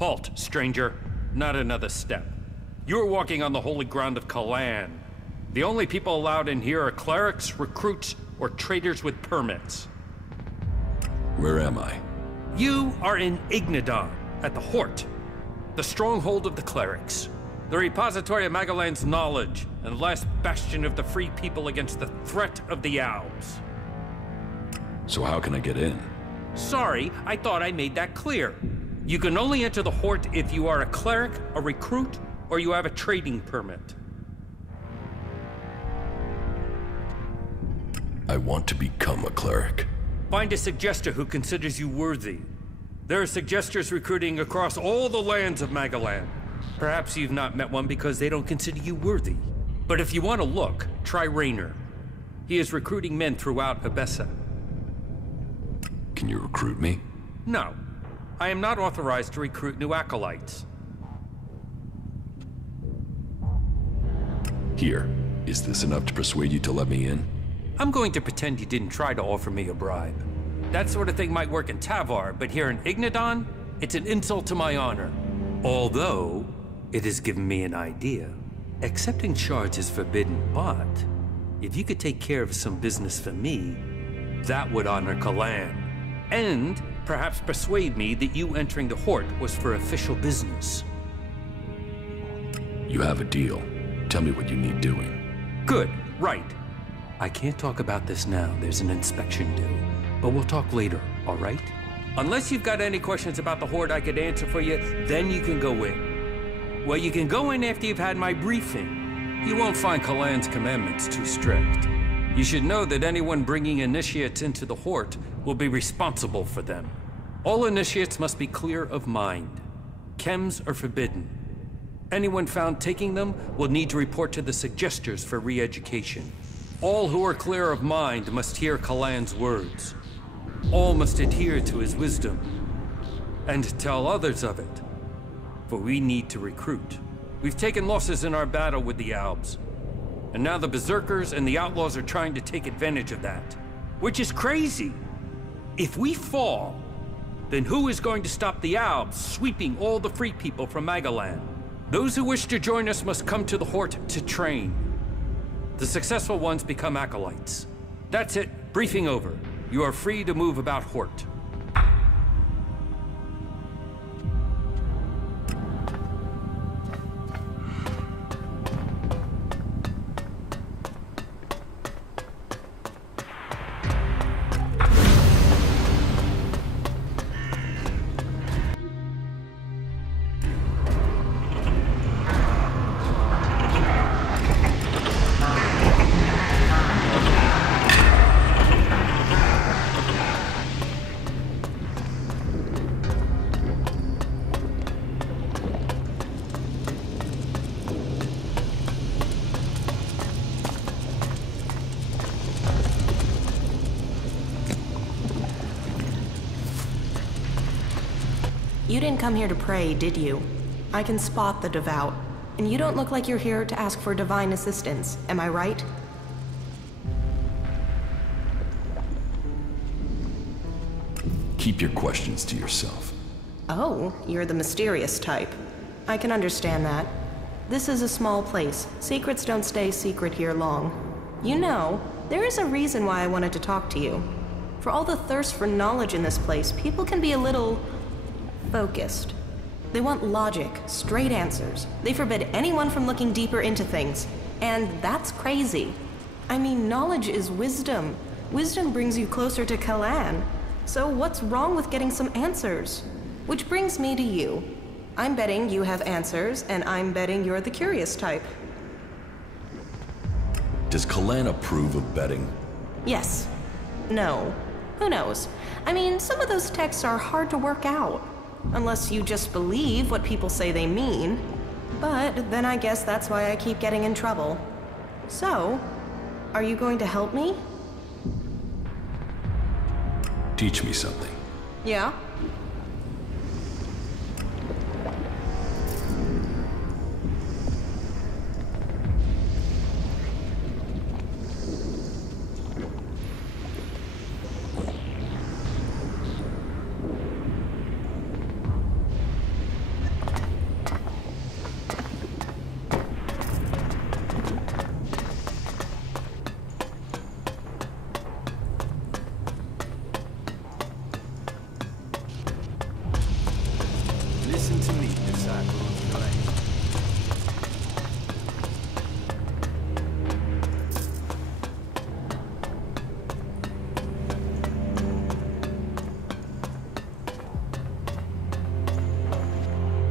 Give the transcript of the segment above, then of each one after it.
Halt, stranger. Not another step. You're walking on the holy ground of Magalan. The only people allowed in here are clerics, recruits, or traders with permits. Where am I? You are in Ignadon, at the Hort, the stronghold of the clerics, the repository of Magalan's knowledge, and the last bastion of the free people against the threat of the Albs. So how can I get in? Sorry, I thought I made that clear. You can only enter the Hort if you are a cleric, a recruit, or you have a trading permit. I want to become a cleric. Find a suggester who considers you worthy. There are suggesters recruiting across all the lands of Magalan. Perhaps you've not met one because they don't consider you worthy. But if you want to look, try Raynor. He is recruiting men throughout Abessa. Can you recruit me? No. I am not authorized to recruit new acolytes. Here. Is this enough to persuade you to let me in? I'm going to pretend you didn't try to offer me a bribe. That sort of thing might work in Tavar, but here in Ignadon, it's an insult to my honor. Although, it has given me an idea. Accepting charge is forbidden, but if you could take care of some business for me, that would honor Magalan. And perhaps persuade me that you entering the Hort was for official business. You have a deal. Tell me what you need doing. Good, right. I can't talk about this now, there's an inspection due. But we'll talk later, all right? Unless you've got any questions about the Horde I could answer for you, then you can go in. Well, you can go in after you've had my briefing. You won't find Magalan's commandments too strict. You should know that anyone bringing initiates into the Horde will be responsible for them. All initiates must be clear of mind. Chems are forbidden. Anyone found taking them will need to report to the suggesters for re-education. All who are clear of mind must hear Magalan's words. All must adhere to his wisdom, and tell others of it. For we need to recruit. We've taken losses in our battle with the Albs, and now the Berserkers and the Outlaws are trying to take advantage of that. Which is crazy. If we fall, then who is going to stop the Albs sweeping all the free people from Magalan? Those who wish to join us must come to the Hort to train. The successful ones become acolytes. That's it. Briefing over. You are free to move about Hort. You didn't come here to pray, did you? I can spot the devout, and you don't look like you're here to ask for divine assistance, am I right? Keep your questions to yourself. Oh, you're the mysterious type. I can understand that. This is a small place. Secrets don't stay secret here long. You know, there is a reason why I wanted to talk to you. For all the thirst for knowledge in this place, people can be a little focused. They want logic, straight answers. They forbid anyone from looking deeper into things. And that's crazy. I mean, knowledge is wisdom. Wisdom brings you closer to Magalan. So what's wrong with getting some answers? Which brings me to you. I'm betting you have answers, and I'm betting you're the curious type. Does Magalan approve of betting? Yes. No. Who knows? I mean, some of those texts are hard to work out. Unless you just believe what people say they mean. But then I guess that's why I keep getting in trouble. So, are you going to help me? Teach me something. Yeah? Listen to me, disciple of Christ.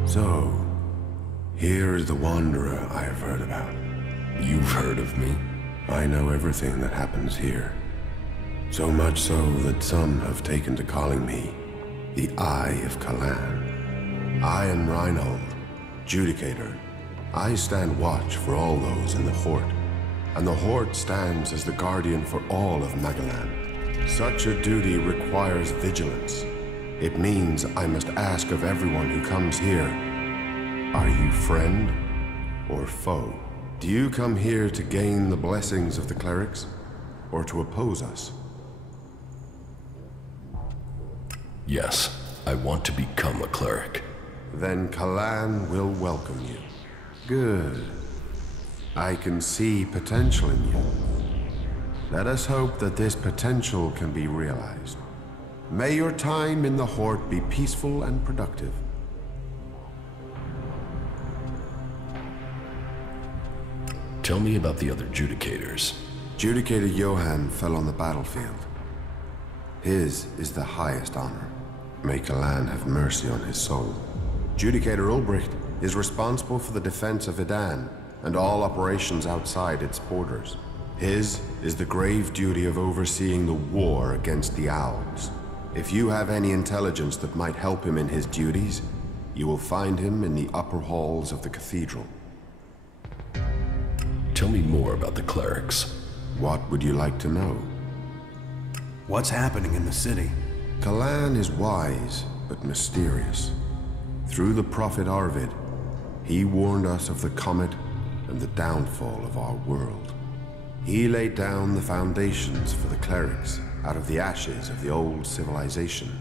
So, here's the Wanderer I have heard about. You've heard of me? I know everything that happens here. So much so that some have taken to calling me the Eye of Magalan. I am Reinhold, Judicator. I stand watch for all those in the Horde, and the Horde stands as the guardian for all of Magalan. Such a duty requires vigilance. It means I must ask of everyone who comes here, are you friend or foe? Do you come here to gain the blessings of the Clerics, or to oppose us? Yes, I want to become a cleric. Then Magalan will welcome you. Good. I can see potential in you. Let us hope that this potential can be realized. May your time in the Horde be peaceful and productive. Tell me about the other Judicators. Judicator Johann fell on the battlefield. His is the highest honor. May Magalan have mercy on his soul. Judicator Ulbricht is responsible for the defense of Idan and all operations outside its borders. His is the grave duty of overseeing the war against the Albs. If you have any intelligence that might help him in his duties, you will find him in the upper halls of the cathedral. Tell me more about the Clerics. What would you like to know? What's happening in the city? Magalan is wise, but mysterious. Through the prophet Arvid, he warned us of the comet and the downfall of our world. He laid down the foundations for the Clerics out of the ashes of the old civilization.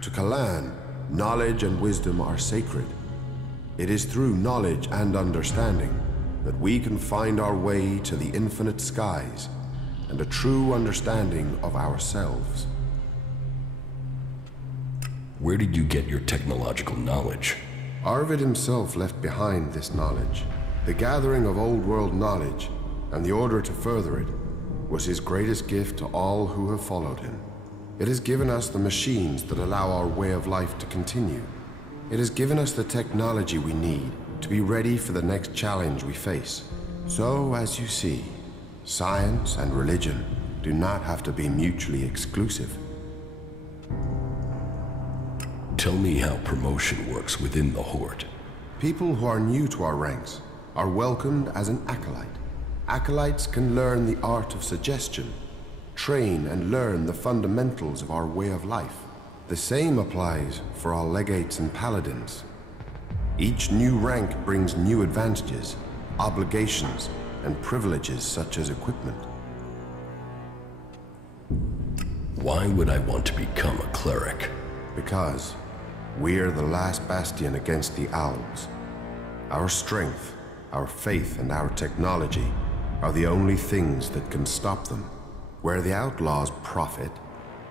To Magalan, knowledge and wisdom are sacred. It is through knowledge and understanding that we can find our way to the infinite skies and a true understanding of ourselves. Where did you get your technological knowledge? Arvid himself left behind this knowledge. The gathering of old world knowledge and the order to further it was his greatest gift to all who have followed him. It has given us the machines that allow our way of life to continue. It has given us the technology we need to be ready for the next challenge we face. So, as you see, science and religion do not have to be mutually exclusive. Tell me how promotion works within the Horde. People who are new to our ranks are welcomed as an acolyte. Acolytes can learn the art of suggestion, train and learn the fundamentals of our way of life. The same applies for our legates and paladins. Each new rank brings new advantages, obligations, and privileges such as equipment. Why would I want to become a cleric? Because we're the last bastion against the Albs. Our strength, our faith, and our technology are the only things that can stop them. Where the Outlaws profit,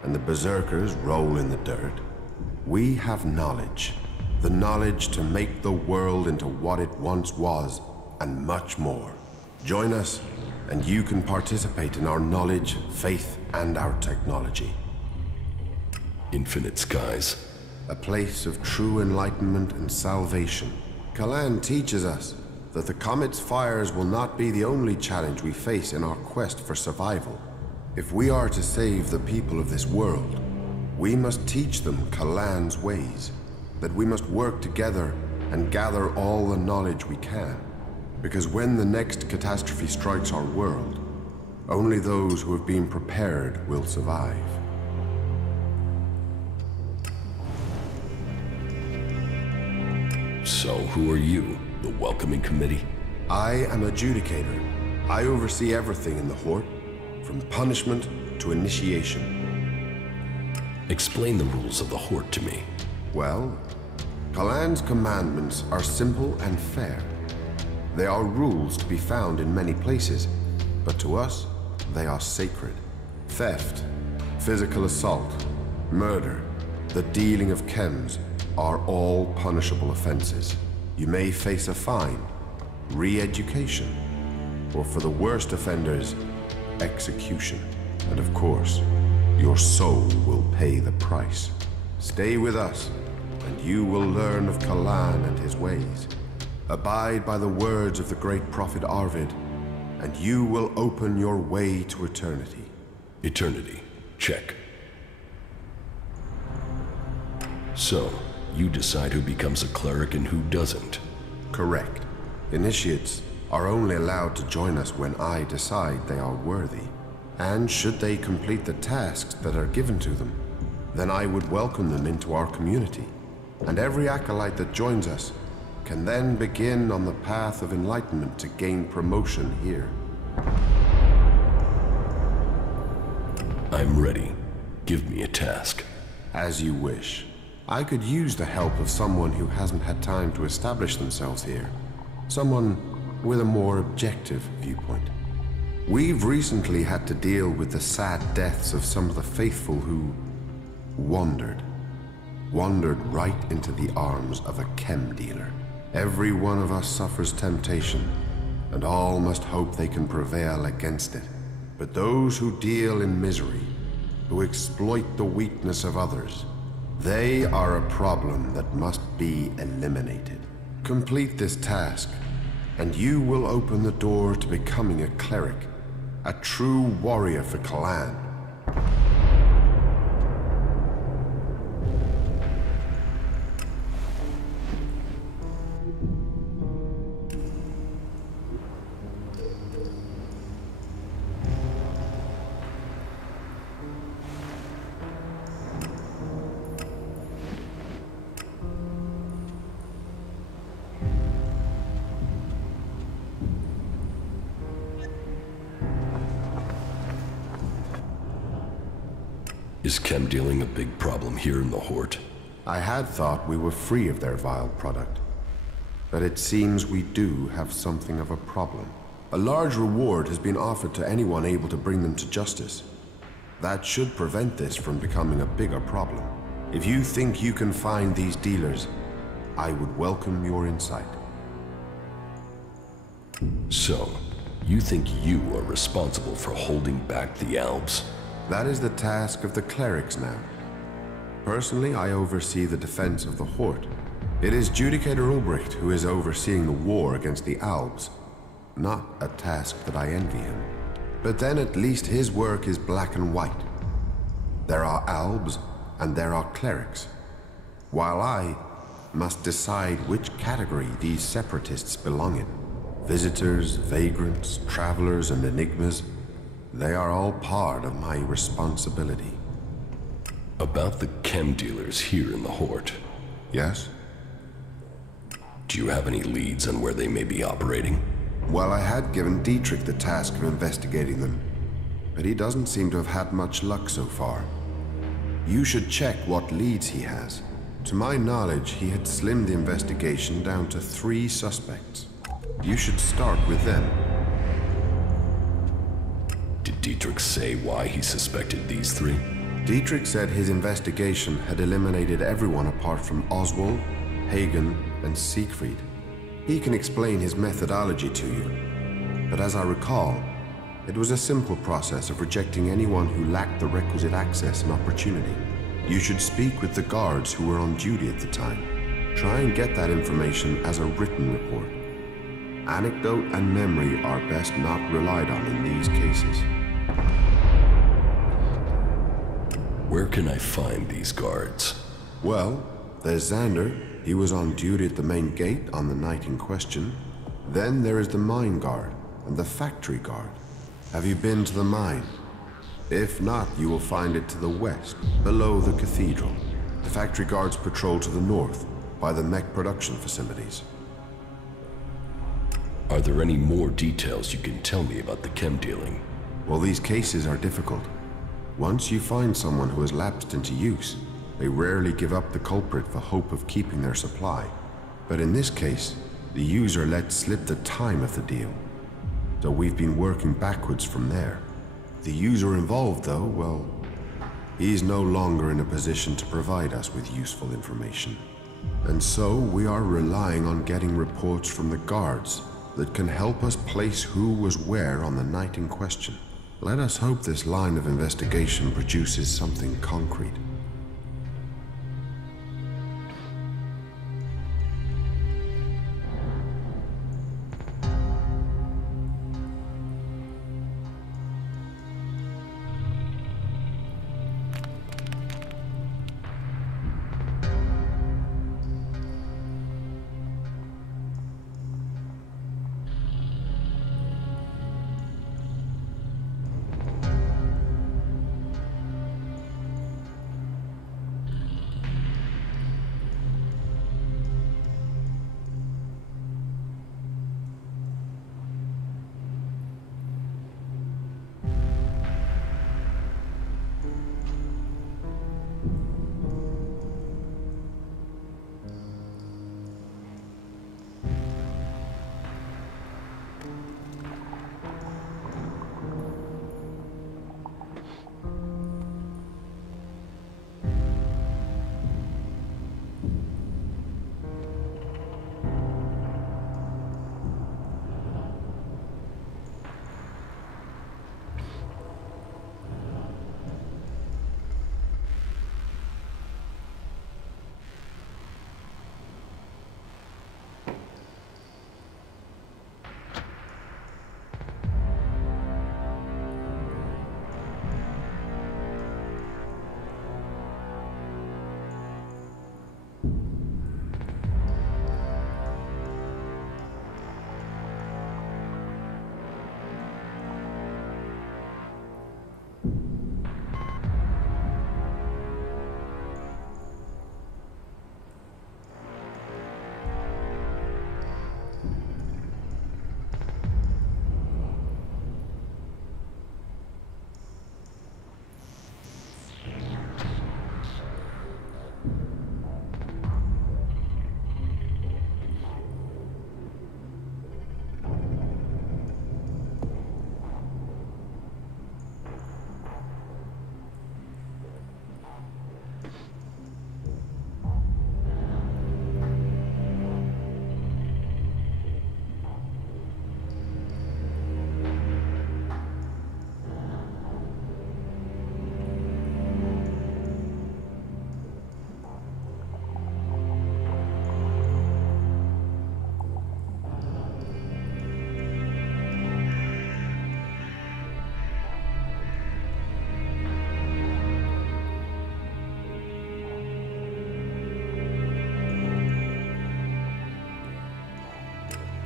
and the Berserkers roll in the dirt. We have knowledge. The knowledge to make the world into what it once was, and much more. Join us, and you can participate in our knowledge, faith, and our technology. Infinite skies. A place of true enlightenment and salvation. Kalan teaches us that the comet's fires will not be the only challenge we face in our quest for survival. If we are to save the people of this world, we must teach them Kalan's ways, that we must work together and gather all the knowledge we can. Because when the next catastrophe strikes our world, only those who have been prepared will survive. So, who are you? The welcoming committee? I am a Judicator. I oversee everything in the Horde, from punishment to initiation. Explain the rules of the Horde to me. Well, Kalan's commandments are simple and fair. They are rules to be found in many places, but to us, they are sacred. Theft, physical assault, murder, the dealing of chems are all punishable offenses. You may face a fine, re-education, or for the worst offenders, execution. And of course, your soul will pay the price. Stay with us, and you will learn of Kalan and his ways. Abide by the words of the great prophet Arvid, and you will open your way to eternity. Eternity. Check. So, you decide who becomes a cleric and who doesn't. Correct. Initiates are only allowed to join us when I decide they are worthy. And should they complete the tasks that are given to them, then I would welcome them into our community. And every acolyte that joins us can then begin on the path of enlightenment to gain promotion here. I'm ready. Give me a task. As you wish. I could use the help of someone who hasn't had time to establish themselves here. Someone with a more objective viewpoint. We've recently had to deal with the sad deaths of some of the faithful who wandered right into the arms of a chem dealer. Every one of us suffers temptation, and all must hope they can prevail against it. But those who deal in misery, who exploit the weakness of others, they are a problem that must be eliminated. Complete this task, and you will open the door to becoming a cleric, a true warrior for Kalan. Is chem dealing a big problem here in the Horde? I had thought we were free of their vile product, but it seems we do have something of a problem. A large reward has been offered to anyone able to bring them to justice. That should prevent this from becoming a bigger problem. If you think you can find these dealers, I would welcome your insight. So, you think you are responsible for holding back the Albs? That is the task of the Clerics now. Personally, I oversee the defense of the Horde. It is Judicator Ulbricht who is overseeing the war against the Albs. Not a task that I envy him. But then at least his work is black and white. There are Albs and there are Clerics. While I must decide which category these separatists belong in. Visitors, vagrants, travelers, and enigmas. They are all part of my responsibility. About the chem dealers here in the Horde. Yes? Do you have any leads on where they may be operating? Well, I had given Dietrich the task of investigating them, but he doesn't seem to have had much luck so far. You should check what leads he has. To my knowledge, he had slimmed the investigation down to 3 suspects. You should start with them. Did Dietrich say why he suspected these 3? Dietrich said his investigation had eliminated everyone apart from Oswald, Hagen, and Siegfried. He can explain his methodology to you, but as I recall, it was a simple process of rejecting anyone who lacked the requisite access and opportunity. You should speak with the guards who were on duty at the time. Try and get that information as a written report. Anecdote and memory are best not relied on in these cases. Where can I find these guards? Well, there's Xander. He was on duty at the main gate on the night in question. Then there is the mine guard and the factory guard. Have you been to the mine? If not, you will find it to the west, below the cathedral. The factory guards patrol to the north, by the mech production facilities. Are there any more details you can tell me about the chem dealing? Well, these cases are difficult. Once you find someone who has lapsed into use, they rarely give up the culprit for hope of keeping their supply. But in this case, the user let slip the time of the deal. So we've been working backwards from there. The user involved, though, well, he's no longer in a position to provide us with useful information. And so we are relying on getting reports from the guards that can help us place who was where on the night in question. Let us hope this line of investigation produces something concrete.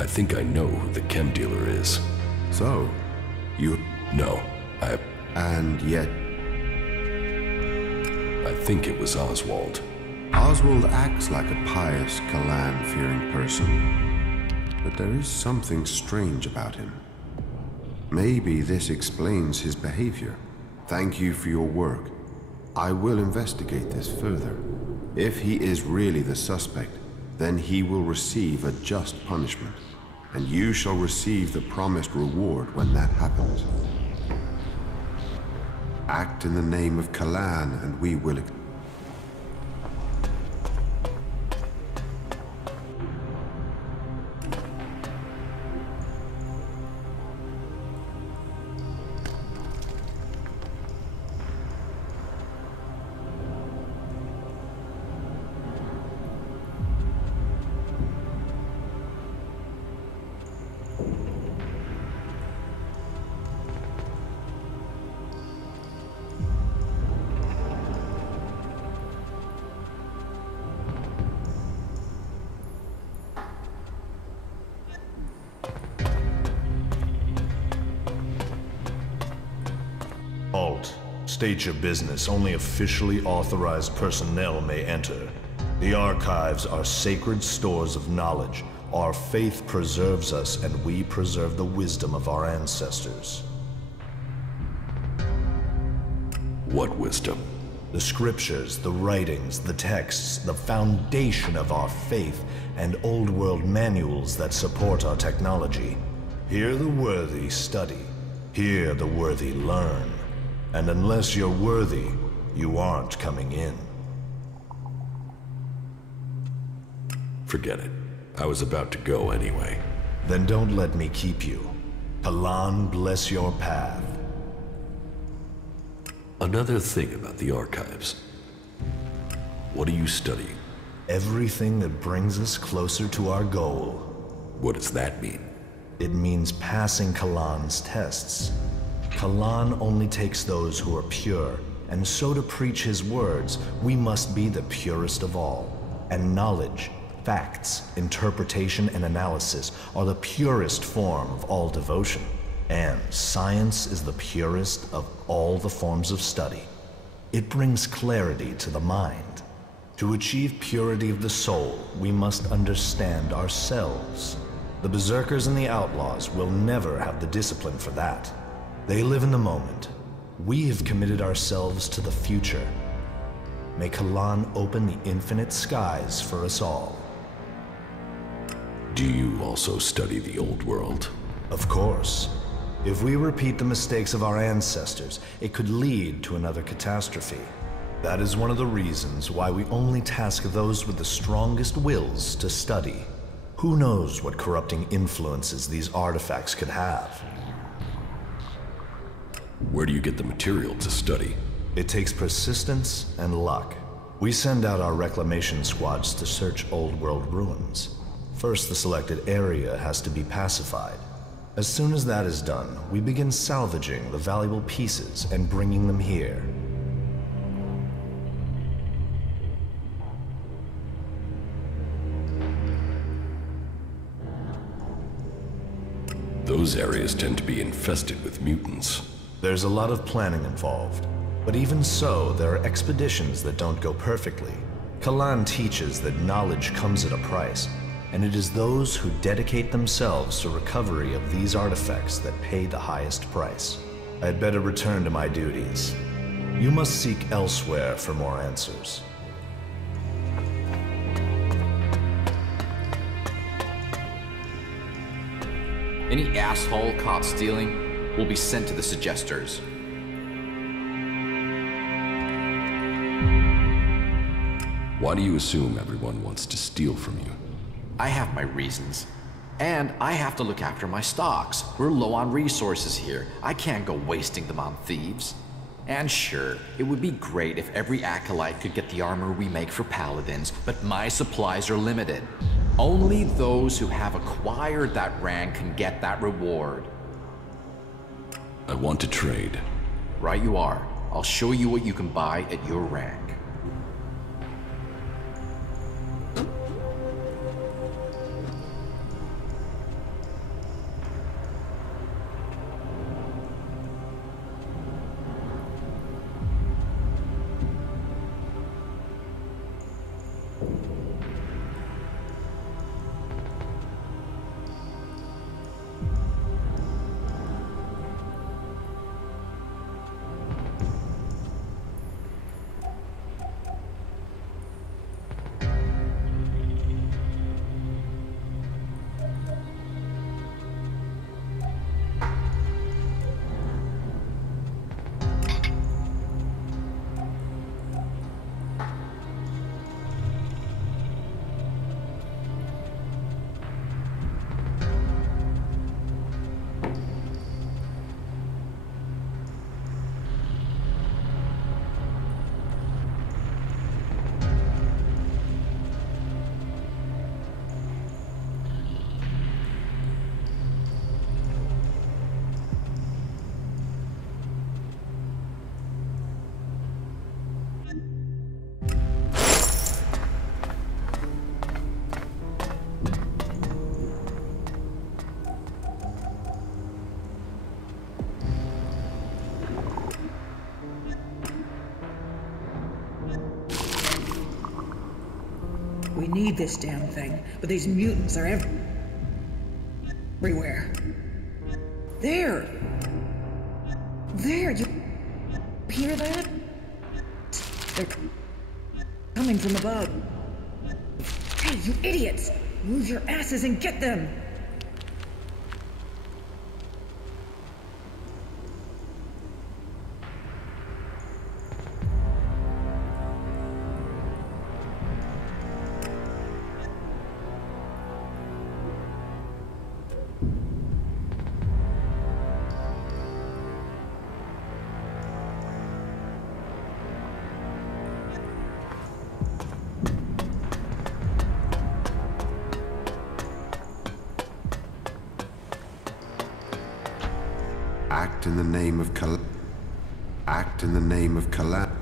I think I know who the chem dealer is. So, you... No, And yet... I think it was Oswald. Oswald acts like a pious, Galan-fearing person. But there is something strange about him. Maybe this explains his behavior. Thank you for your work. I will investigate this further. If he is really the suspect, then he will receive a just punishment. And you shall receive the promised reward when that happens. Act in the name of Kalan, and we will... Halt. State your business. Only officially authorized personnel may enter. The archives are sacred stores of knowledge. Our faith preserves us, and we preserve the wisdom of our ancestors. What wisdom? The scriptures, the writings, the texts, the foundation of our faith, and old world manuals that support our technology. Here the worthy study. Here the worthy learn. And unless you're worthy, you aren't coming in. Forget it. I was about to go anyway. Then don't let me keep you. Kalan bless your path. Another thing about the archives. What are you studying? Everything that brings us closer to our goal. What does that mean? It means passing Kalan's tests. Kalan only takes those who are pure, and so to preach his words, we must be the purest of all. And knowledge, facts, interpretation, and analysis are the purest form of all devotion. And science is the purest of all the forms of study. It brings clarity to the mind. To achieve purity of the soul, we must understand ourselves. The Berserkers and the Outlaws will never have the discipline for that. They live in the moment. We have committed ourselves to the future. May Kalan open the infinite skies for us all. Do you also study the old world? Of course. If we repeat the mistakes of our ancestors, it could lead to another catastrophe. That is one of the reasons why we only task those with the strongest wills to study. Who knows what corrupting influences these artifacts could have? Where do you get the material to study? It takes persistence and luck. We send out our reclamation squads to search old world ruins. First, the selected area has to be pacified. As soon as that is done, we begin salvaging the valuable pieces and bringing them here. Those areas tend to be infested with mutants. There's a lot of planning involved. But even so, there are expeditions that don't go perfectly. Kalan teaches that knowledge comes at a price, and it is those who dedicate themselves to recovery of these artifacts that pay the highest price. I'd better return to my duties. You must seek elsewhere for more answers. Any asshole caught stealing will be sent to the Suggesters. Why do you assume everyone wants to steal from you? I have my reasons. And I have to look after my stocks. We're low on resources here. I can't go wasting them on thieves. And sure, it would be great if every acolyte could get the armor we make for paladins, but my supplies are limited. Only those who have acquired that rank can get that reward. I want to trade. Right you are. I'll show you what you can buy at your rank. We need this damn thing, but these mutants are everywhere. There! There! You hear that? They're coming from above. Hey, you idiots! Move your asses and get them! Act in the name of Act in the name of Calamity.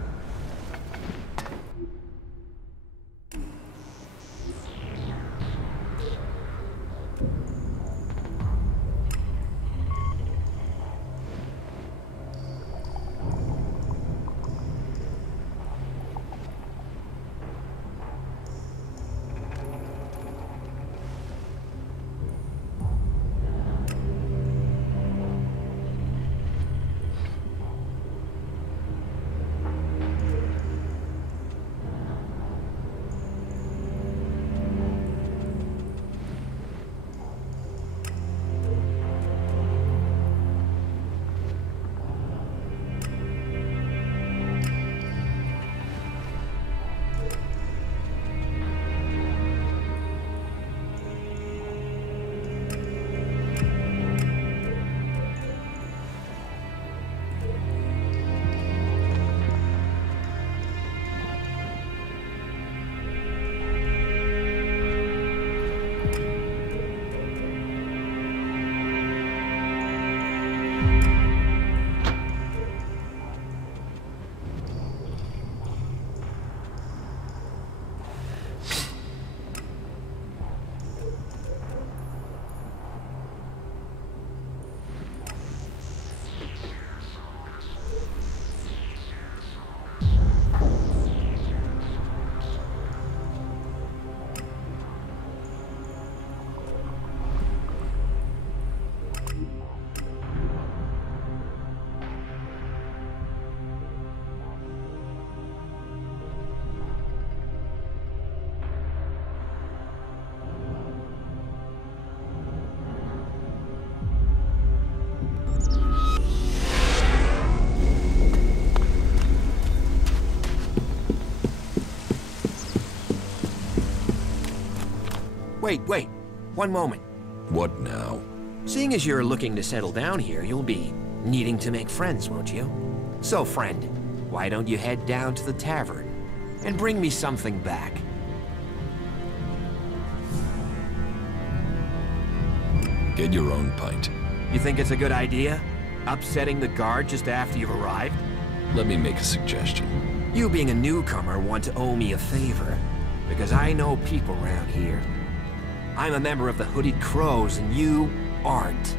Wait. One moment. What now? Seeing as you're looking to settle down here, you'll be needing to make friends, won't you? So, friend, why don't you head down to the tavern and bring me something back? Get your own pint. You think it's a good idea? Upsetting the guard just after you've arrived? Let me make a suggestion. You being a newcomer want to owe me a favor, because I know people around here. I'm a member of the Hooded Crows, and you aren't.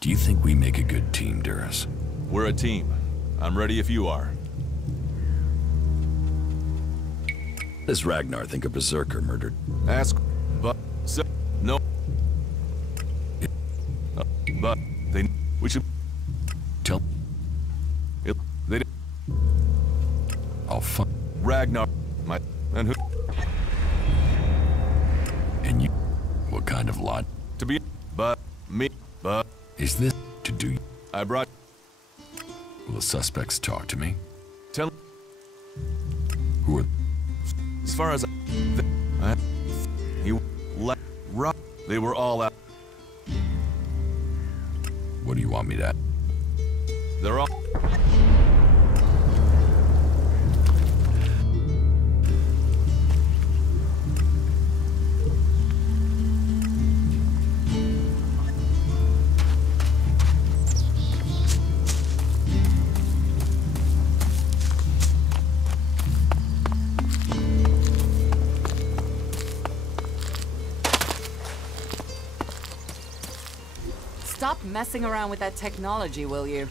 Do you think we make a good team, Duras? We're a team. I'm ready if you are. Does Ragnar think a Berserker murdered? Ask, but, no. But, we should... Tell... They I'll find. Ragnar, and who? And you. What kind of lot? To be, but me, but Is this to do? I brought. Will the suspects talk to me? Tell. Who are? As far as you let rock, they were all out. What do you want me to? They're all. Stop messing around with that technology, will you?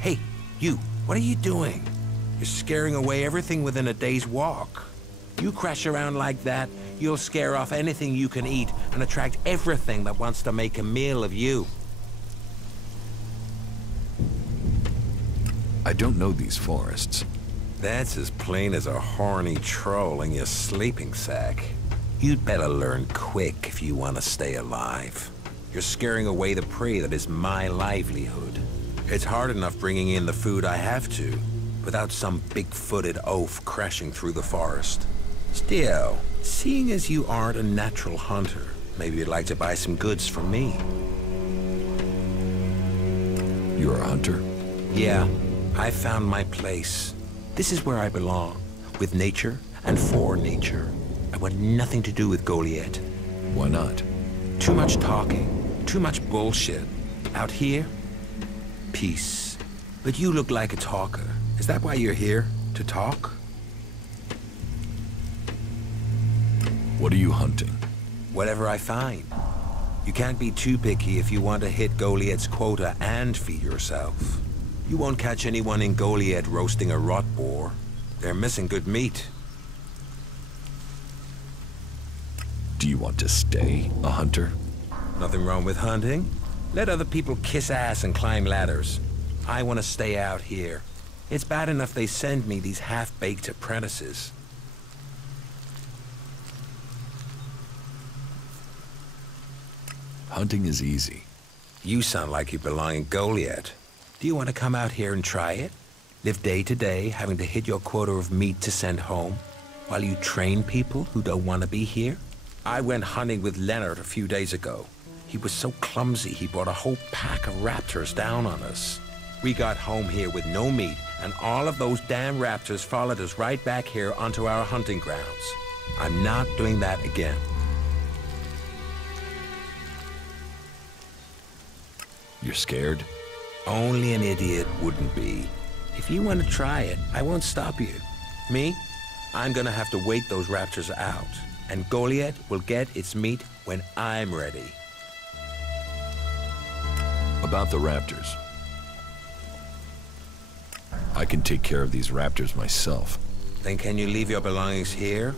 Hey, you, what are you doing? You're scaring away everything within a day's walk. You crash around like that, you'll scare off anything you can eat and attract everything that wants to make a meal of you. I don't know these forests. That's as plain as a horny troll in your sleeping sack. You'd better learn quick if you want to stay alive. You're scaring away the prey that is my livelihood. It's hard enough bringing in the food I have to, without some big-footed oaf crashing through the forest. Still, seeing as you aren't a natural hunter, maybe you'd like to buy some goods from me. You're a hunter? Yeah, I found my place. This is where I belong, with nature and for nature. I want nothing to do with Goliath. Why not? Too much talking, too much bullshit. Out here, peace. But you look like a talker. Is that why you're here? To talk? What are you hunting? Whatever I find. You can't be too picky if you want to hit Goliath's quota and feed yourself. You won't catch anyone in Goliath roasting a rot boar. They're missing good meat. Do you want to stay a hunter? Nothing wrong with hunting. Let other people kiss ass and climb ladders. I want to stay out here. It's bad enough they send me these half-baked apprentices. Hunting is easy. You sound like you belong in Goliath. Do you want to come out here and try it? Live day to day, having to hit your quota of meat to send home, while you train people who don't want to be here? I went hunting with Leonard a few days ago. He was so clumsy he brought a whole pack of raptors down on us. We got home here with no meat, and all of those damn raptors followed us right back here onto our hunting grounds. I'm not doing that again. You're scared? Only an idiot wouldn't be. If you want to try it, I won't stop you. Me? I'm gonna have to wait those raptors out, and Goliath will get its meat when I'm ready. About the raptors. I can take care of these raptors myself. Then can you leave your belongings here?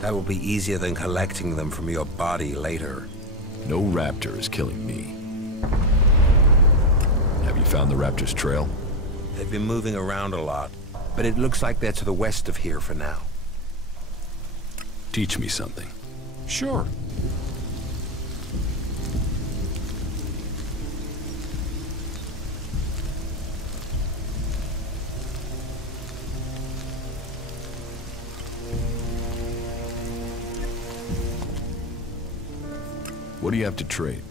That will be easier than collecting them from your body later. No raptor is killing me. Have you found the raptor's trail? They've been moving around a lot, but it looks like they're to the west of here for now. Teach me something. Sure. What do you have to trade?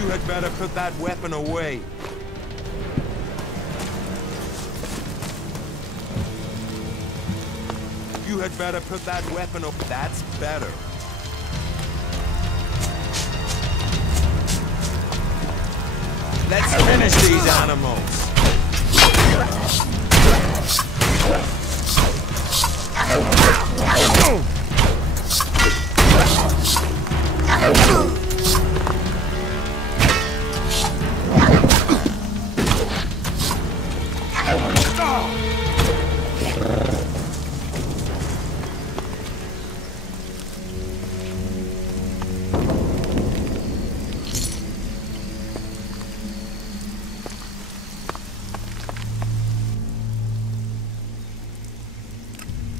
You had better put that weapon away. You had better put that weapon away. That's better. Let's finish these animals.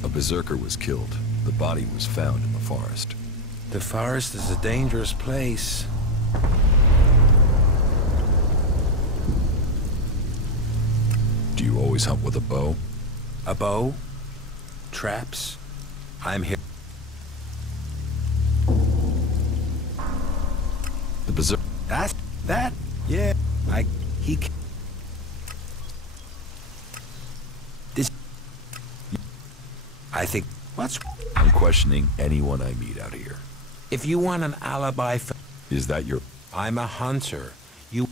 A berserker was killed. The body was found in the forest. The forest is a dangerous place. Do you always hunt with a bow? A bow? Traps? I'm here. The berserker. That? Yeah. I think. What's. I'm questioning anyone I meet out here. If you want an alibi for. Is that your. I'm a hunter. You.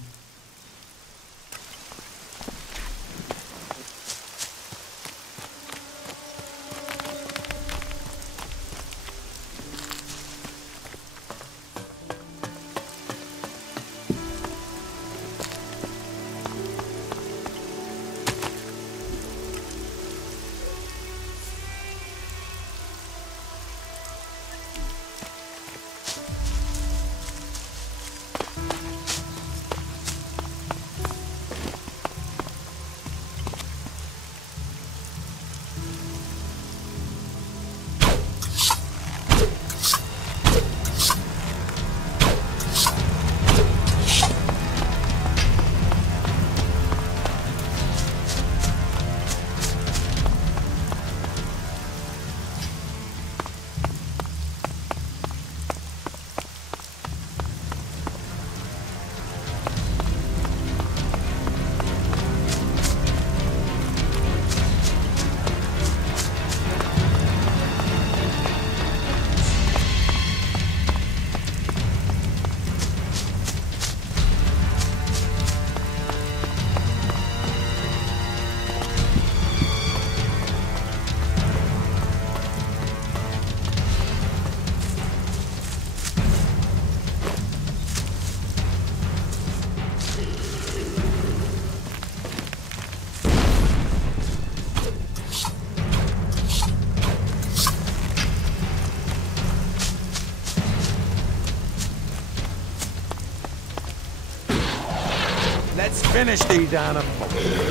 finish these animals.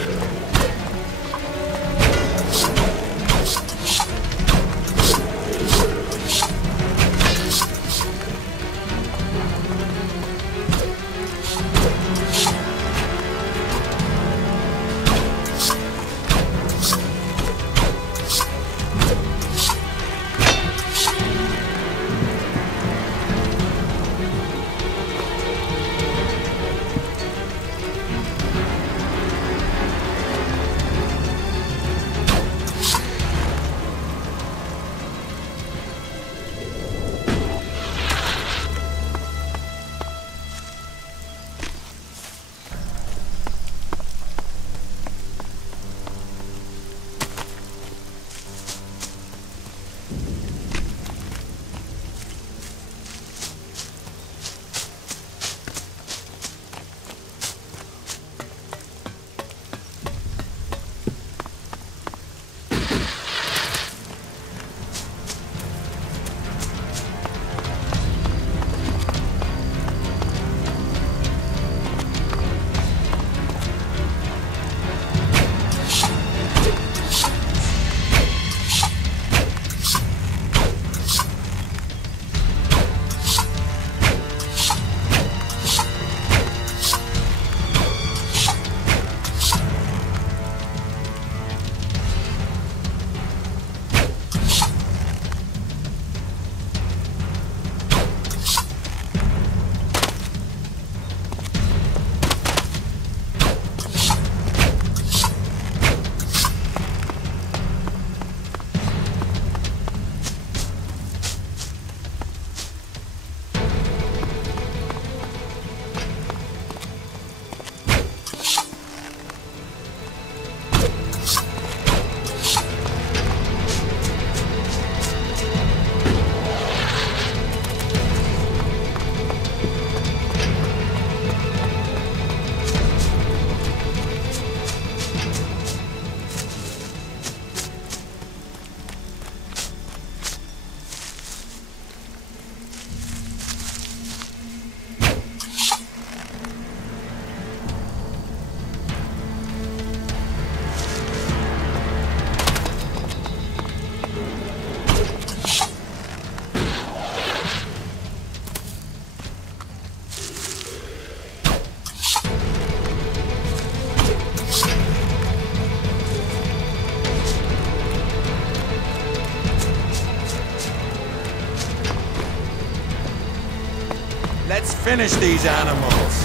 Let's finish these animals.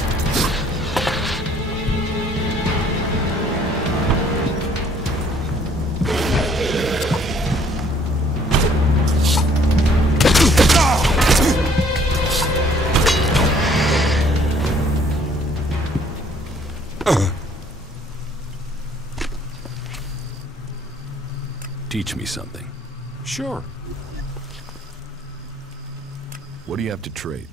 Teach me something. Sure. What do you have to trade?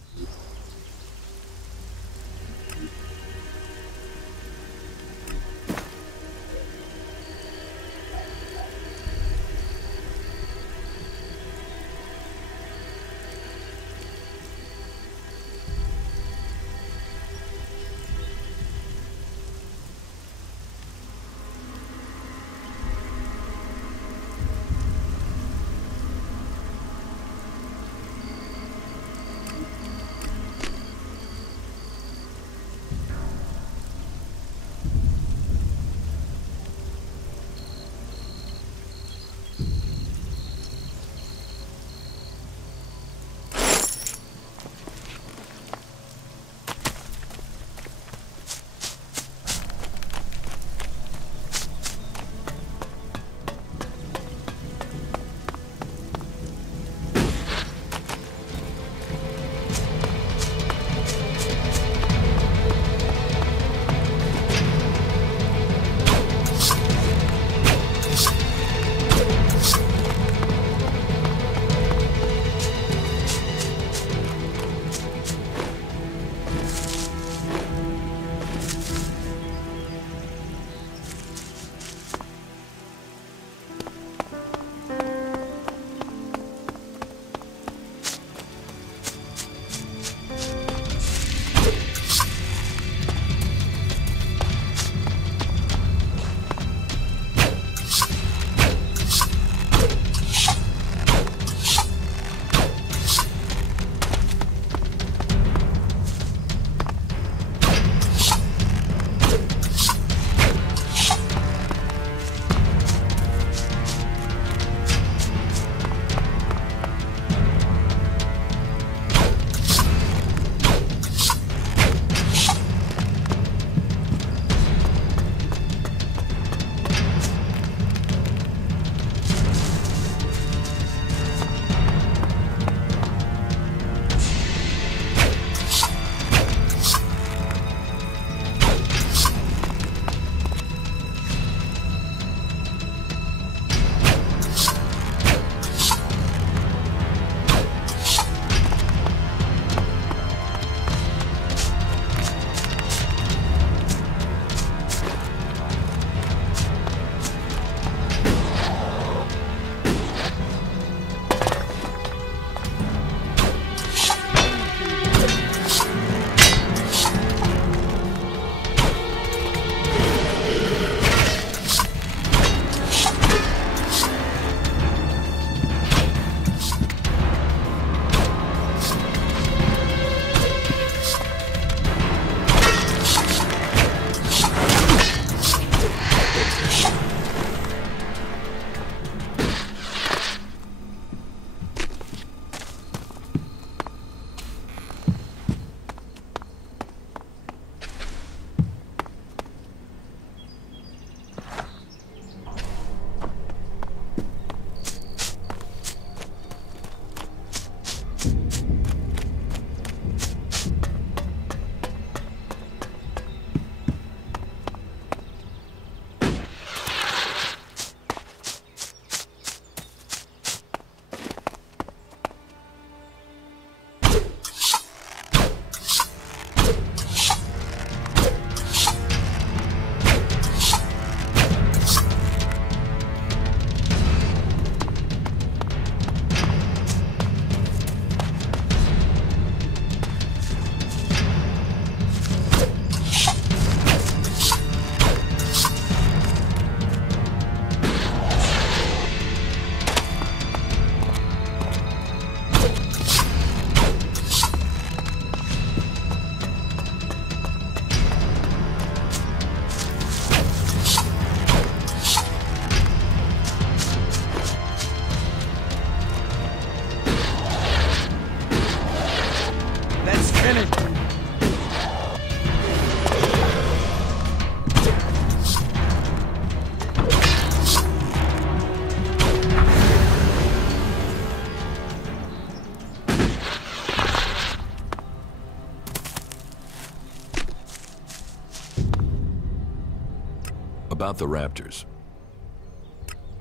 about the raptors?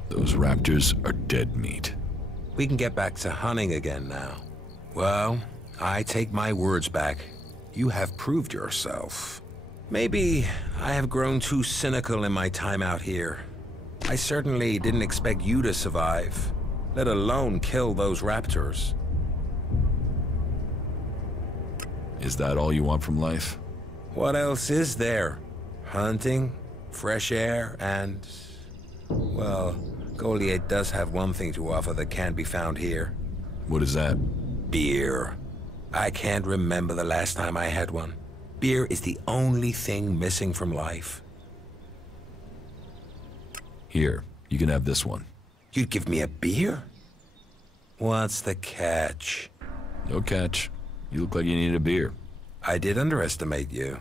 Those raptors are dead meat. We can get back to hunting again now. Well, I take my words back. You have proved yourself. Maybe I have grown too cynical in my time out here. I certainly didn't expect you to survive, let alone kill those raptors. Is that all you want from life? What else is there? Hunting, fresh air, and... well, Goliath does have one thing to offer that can't be found here. What is that? Beer. I can't remember the last time I had one. Beer is the only thing missing from life. Here, you can have this one. You'd give me a beer? What's the catch? No catch. You look like you need a beer. I did underestimate you.